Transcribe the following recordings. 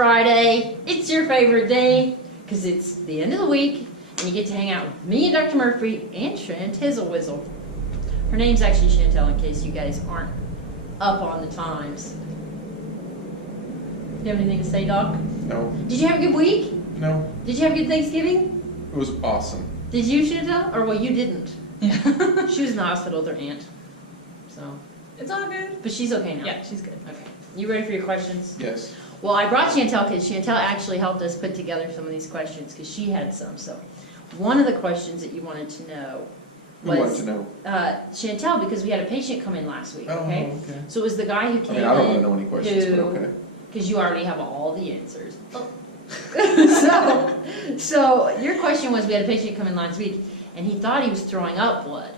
Friday. It's your favorite day because it's the end of the week and you get to hang out with me and Dr. Murphy and Chantizzle Whizzle. Her name's actually Chantel in case you guys aren't up on the times. You have anything to say, Doc? No. Did you have a good week? No. Did you have a good Thanksgiving? It was awesome. Did you, Chantel? Or well, you didn't. Yeah. She was in the hospital with her aunt. So, It's all good. but she's okay now. Yeah, she's good. Okay. You ready for your questions? Yes. Well, I brought Chantel because Chantel actually helped us put together some of these questions because she had some. So, one of the questions that you wanted to know Who wanted was to know? Chantel, because we had a patient come in last week. Oh, Okay. okay. So it was the guy who I came mean, I don't want to in know any questions, but okay. because you already have all the answers. so your question was we had a patient come in last week and he thought he was throwing up blood.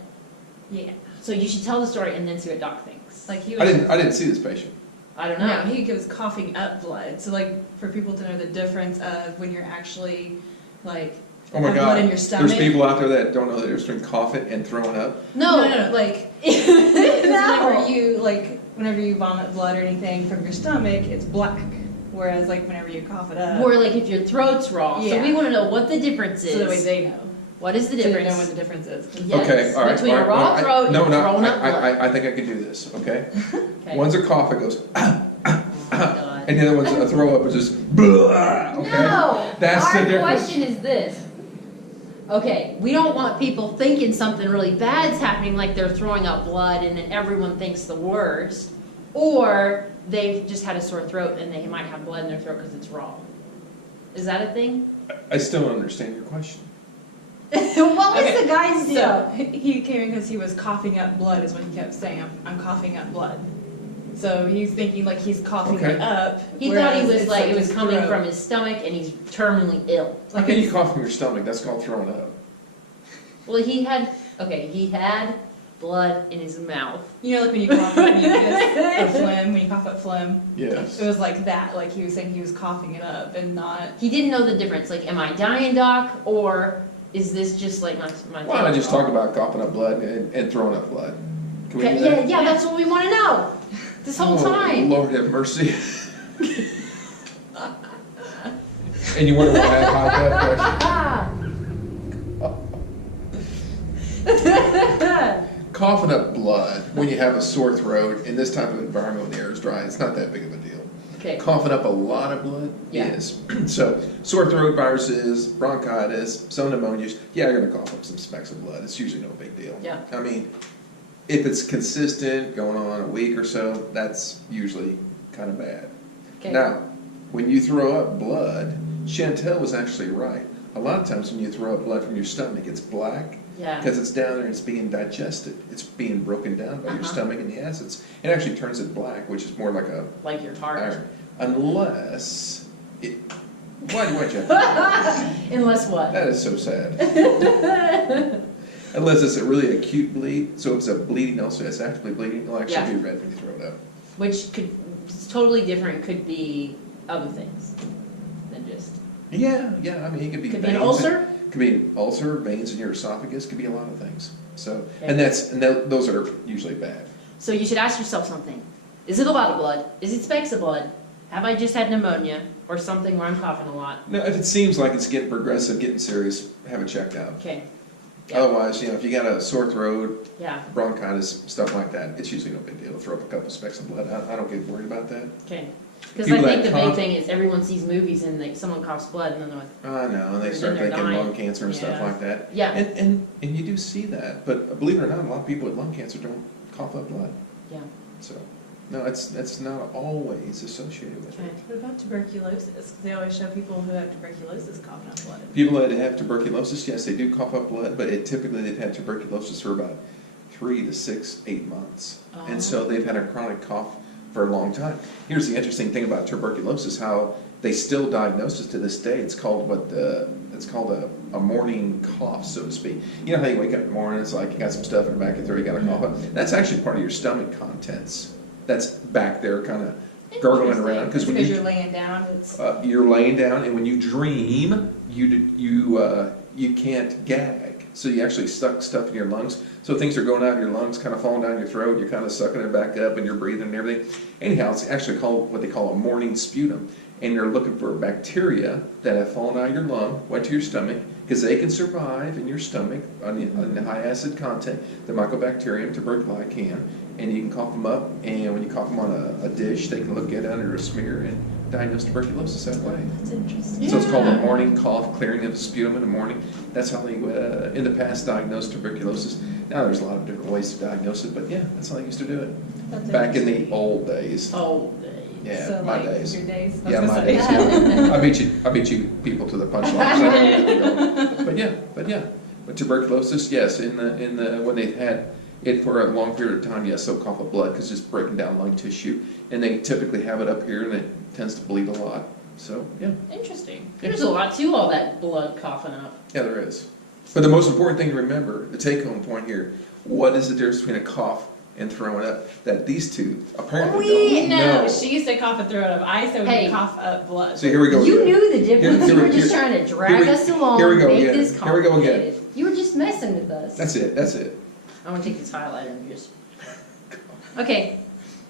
Yeah. So you should tell the story and then see what Doc thinks. Like he I was. didn't see this patient. I don't know. No, he was coughing up blood. So like for people to know the difference of when you're actually like Oh my have God. blood in your stomach. There's people out there that don't know that they're between coughing and throwing up. No. Like No. whenever you vomit blood or anything from your stomach, it's black. Whereas like whenever you cough it up, Or like if your throat's raw. So Yeah. we want to know what the difference is. so that way they know. What is the So they difference? know what the difference is. Yes, Okay, all right. between all a right, raw all right. throat No, and no, thrown up blood. I think I can do this, okay? Okay. One's a cough, it goes, Oh my God. and the other one's a throw up, it's just, blah, okay? No! That's Our the difference. question is this. Okay, we don't want people thinking something really bad's happening, like they're throwing up blood and then everyone thinks the worst. Or they've just had a sore throat and they might have blood in their throat because it's raw. Is that a thing? I still don't understand your question. What was Okay, the guy's deal? So he came in because he was coughing up blood, is what he kept saying. I'm coughing up blood. So he's thinking like he's coughing Okay. it up. He thought he whereas was it's like it was his coming throat. from his stomach and he's terminally ill. How can you cough from your stomach? That's called throwing up. Well, he had blood in his mouth. You know, like when you cough up mucus or phlegm, when you cough up phlegm. Yes. It was like that. Like he was saying he was coughing it up and not. He didn't know the difference. Like, am I dying, Doc, or is this just like my? Why don't I just talk about coughing up blood and throwing up blood? Can we Okay, do that? yeah, that's what we want to know. This whole Oh, time. Lord have mercy. And you wonder why I have high blood pressure? Coughing up blood when you have a sore throat in this type of environment when the air is dry, it's not that big of a deal. Okay. Coughing up a lot of blood Yeah. is. So, sore throat viruses, bronchitis, some pneumonias, yeah, you're going to cough up some specks of blood. It's usually no big deal. Yeah. I mean, if it's consistent, going on a week or so, that's usually kind of bad. Okay. Now, when you throw up blood, Chantel was actually right. A lot of times when you throw up blood from your stomach, it's black Yeah. because it's down there and it's being digested. It's being broken down by your stomach and the acids. It actually turns it black, which is more like a Like your heart. iron. Unless it. Why you have to do that? Unless what? That is so sad. Unless it's a really acute bleed. So if it's a bleeding ulcer that's actively bleeding, it'll actually Yeah. be red when you throw it up. Which could it's totally different. Could be other things than just. Yeah, yeah. I mean, it could be Could be an veins ulcer. Could be an ulcer, veins in your esophagus. Could be a lot of things. So, Okay. those are usually bad. So you should ask yourself something. Is it a lot of blood? Is it specks of blood? Have I just had pneumonia or something where I'm coughing a lot? Now, if it seems like it's getting progressive, getting serious, have it checked out. Okay. Yeah. Otherwise, if you got a sore throat, Yeah. bronchitis, stuff like that, it's usually no big deal to throw up a couple specks of blood. I don't get worried about that. Okay. Because I People think that the big cough- thing is everyone sees movies and someone coughs blood and then they're like, I know, and they And start then they're thinking dying. lung cancer and stuff Yeah. like that. yeah, And you do see that, but believe it or not, a lot of people with lung cancer don't cough up blood. yeah. So, no, that's not always associated with Okay. it. What about tuberculosis? 'Cause they always show people who have tuberculosis coughing up blood. People that have tuberculosis, yes, they do cough up blood, but typically they've had tuberculosis for about 3 to 6, 8 months. And so they've had a chronic cough for a long time. Here's the interesting thing about tuberculosis, how they still diagnose it to this day. It's called it's called a morning cough, so to speak. You know how you wake up in the morning, it's like you got some stuff in the back of your throat, you got a cough up. That's actually part of your stomach contents. That's back there kind of gurgling around. Because when Because you're laying down, it's. you're laying down, and when you dream, you can't gag, so you actually suck stuff in your lungs. So things are going out of your lungs, kind of falling down your throat. You're kind of sucking it back up, and you're breathing and everything. Anyhow, it's actually called what they call a morning sputum, and you're looking for bacteria that have fallen out of your lung, went to your stomach, because they can survive in your stomach on the high acid content, the Mycobacterium tuberculose can, and you can cough them up, and when you cough them on a dish, they can look at it under a smear and diagnose tuberculosis that way. That's interesting. So it's called a morning cough, clearing of the sputum in the morning. That's how they, in the past, diagnosed tuberculosis. Now there's a lot of different ways to diagnose it, but yeah, that's how they used to do it. That's Back in the interesting. old days. Oh, Yeah, So, my like, days. Your days? I was Yeah, gonna my say. days, yeah. I beat you people to the punchline. But yeah. But tuberculosis, yes, in the, when they've had it for a long period of time, yes, they'll cough up blood because it's breaking down lung tissue. And they typically have it up here and it tends to bleed a lot. So, yeah, interesting. There's a lot to all that blood coughing up. yeah, there is. But the most important thing to remember, the take-home point here, what is the difference between a cough and throwing up? That these two apparently don't No, know. she said cough and throw it up. I said we Hey. can cough up blood. So here we go. You again. knew the difference. Here You were we- just here- trying to drag here we- us along, here we go make again. this Here we go again. complicated. You were just messing with us. That's it. I want to take this highlighter and just. Okay,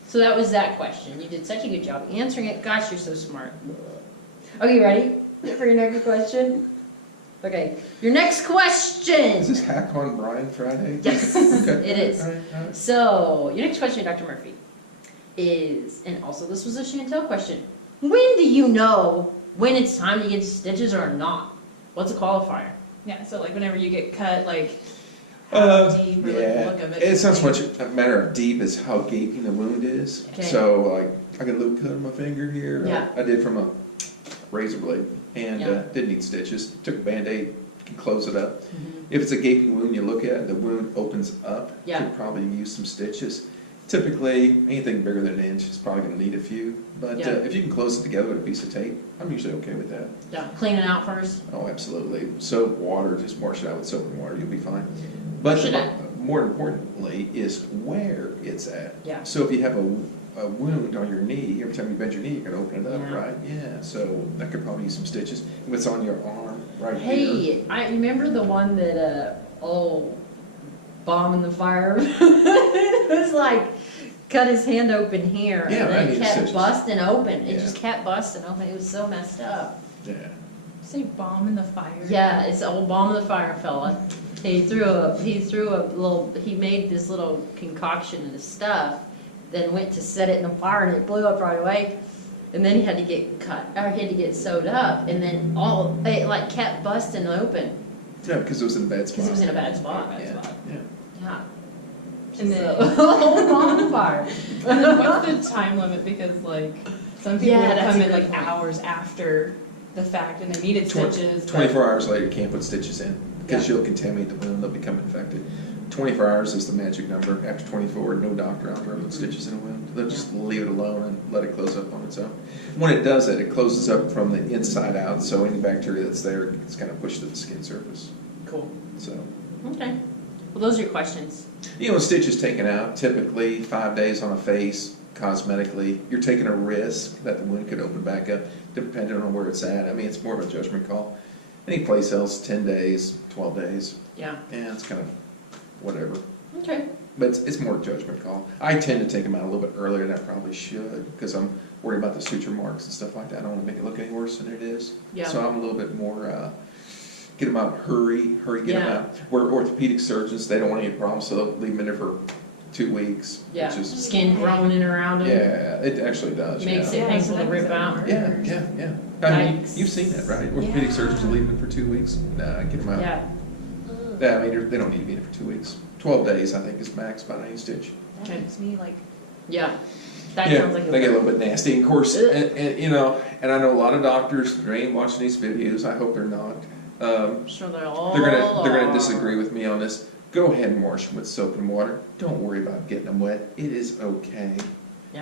so that was that question. You did such a good job answering it. Gosh, you're so smart. Okay, ready for your next question? Okay, your next question. Is this Hack on Brian Friday? Yes, Okay. it is. All right. So, your next question, Dr. Murphy, is, and also this was a Chantel question. When do you know when it's time to get stitches or not? What's a qualifier? Yeah, so like whenever you get cut, like Uh, how deep or like the yeah, look of it. it's not so much a matter of deep as how gaping the wound is. Okay. So, like, I got a little cut on my finger here. Yeah. I did from a razor blade, and Yeah. didn't need stitches. Took a Band-Aid, can close it up. If it's a gaping wound, you look at it, the wound opens up. Yeah. Could probably use some stitches. Typically, anything bigger than an inch is probably going to need a few. But Yeah. if you can close it together with a piece of tape, I'm usually okay with that. Yeah, clean it out first. Oh, absolutely. Soap, water, just wash it out with soap and water, you'll be fine. But Should I- more importantly is where it's at. Yeah. So if you have a wound on your knee, every time you bend your knee, you're gonna open it up, Yeah. right? Yeah, so that could probably use some stitches. If it's on your arm, right here. Hey, I remember the one that, bomb in the fire. It was like, cut his hand open here, Yeah, and I then it need kept stitches. busting open. It Yeah. just kept busting open. It was so messed up. Yeah. Say bomb in the fire. Yeah, it's the old bomb in the fire fella. He made this little concoction of stuff, then went to set it in the fire and it blew up right away. And then he had to get cut, or he had to get sewed up, and then it like kept busting open, Yeah, because it was in a bad spot. because it was in a bad spot. Bad Yeah, spot. yeah. Yeah. And then, Old bomb in the fire. and then what's the time limit? Because like some people Yeah, will that's come a in good like point. hours after the fact and they needed stitches. but- 24 hours later, you can't put stitches in, because Yeah. you'll contaminate the wound, they'll become infected. 24 hours is the magic number. After 24, no doctor out there will put stitches in a wound. They'll just leave it alone and let it close up on its own. When it does that, it closes up from the inside out, so any bacteria that's there gets kind of pushed to the skin surface. Cool. So, Okay. Well, those are your questions. you know, stitches taken out, typically 5 days on a face, cosmetically. You're taking a risk that the wound could open back up, depending on where it's at. I mean, it's more of a judgment call. Any place else, 10 days, 12 days, Yeah. yeah, it's kind of whatever. Okay. But it's more a judgment call. I tend to take them out a little bit earlier than I probably should, because I'm worried about the suture marks and stuff like that. I don't want to make it look any worse than it is. Yeah. So I'm a little bit more, get them out, hurry, get them Yeah. out. Where orthopedic surgeons, they don't want any problems, so they'll leave them in there for 2 weeks. Yeah. Which is, Skin growing in around them. yeah, it actually does. Makes yeah. it painful to rip out. Yeah, yeah, yeah. I mean, Yikes. you've seen that, right? Orthopedic Yeah. surgeons will leave them for 2 weeks. Nah, get them out. Yeah. Yeah, I mean, they don't need to be in it for 2 weeks. 12 days, I think, is max by any stitch. That makes me like, Yeah. That Yeah, sounds like they get a little bit nasty. And of course, Ugh. and you know, and I know a lot of doctors, they ain't watching these videos. I hope they're not. I'm sure they're all They're gonna disagree with me on this. Go ahead and wash them with soap and water. Don't worry about getting them wet. It is okay.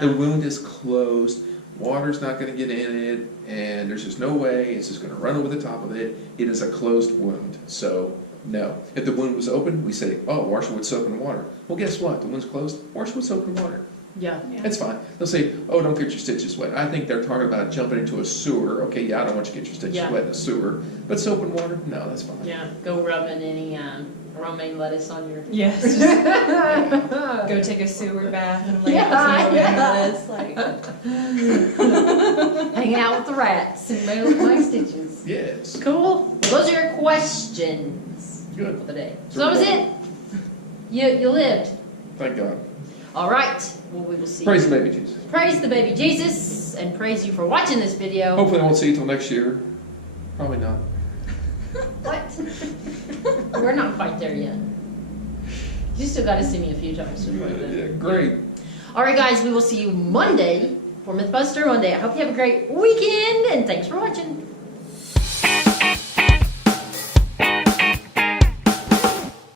The Yeah. wound is closed. Water's not gonna get in it, and there's just no way. It's just gonna run over the top of it. It is a closed wound. So no. If the wound was open, we say, oh, wash it with soap and water. Well, guess what? The wound's closed. Wash it with soap and water. Yeah. yeah. It's fine. They'll say, oh, don't get your stitches wet. I think they're talking about jumping into a sewer. Okay, yeah, I don't want you to get your stitches Yeah. wet in a sewer. But soap and water, no, that's fine. Yeah. Go rubbing any romaine lettuce on your. Yes. Just go take a sewer bath and lay Yeah, out some Hanging out with the rats and my stitches. Yes. Cool. Those are your questions Good. for the day. So that was it. You lived. Thank God. All right. Well, we will see. Praise the baby Jesus. Praise the baby Jesus, and praise you for watching this video. Hopefully I won't see you till next year. Probably not. What? We're not quite there yet. You still got to see me a few times before then. Yeah, great. All right, guys. We will see you Monday for MythBuster Monday. I hope you have a great weekend, and thanks for watching.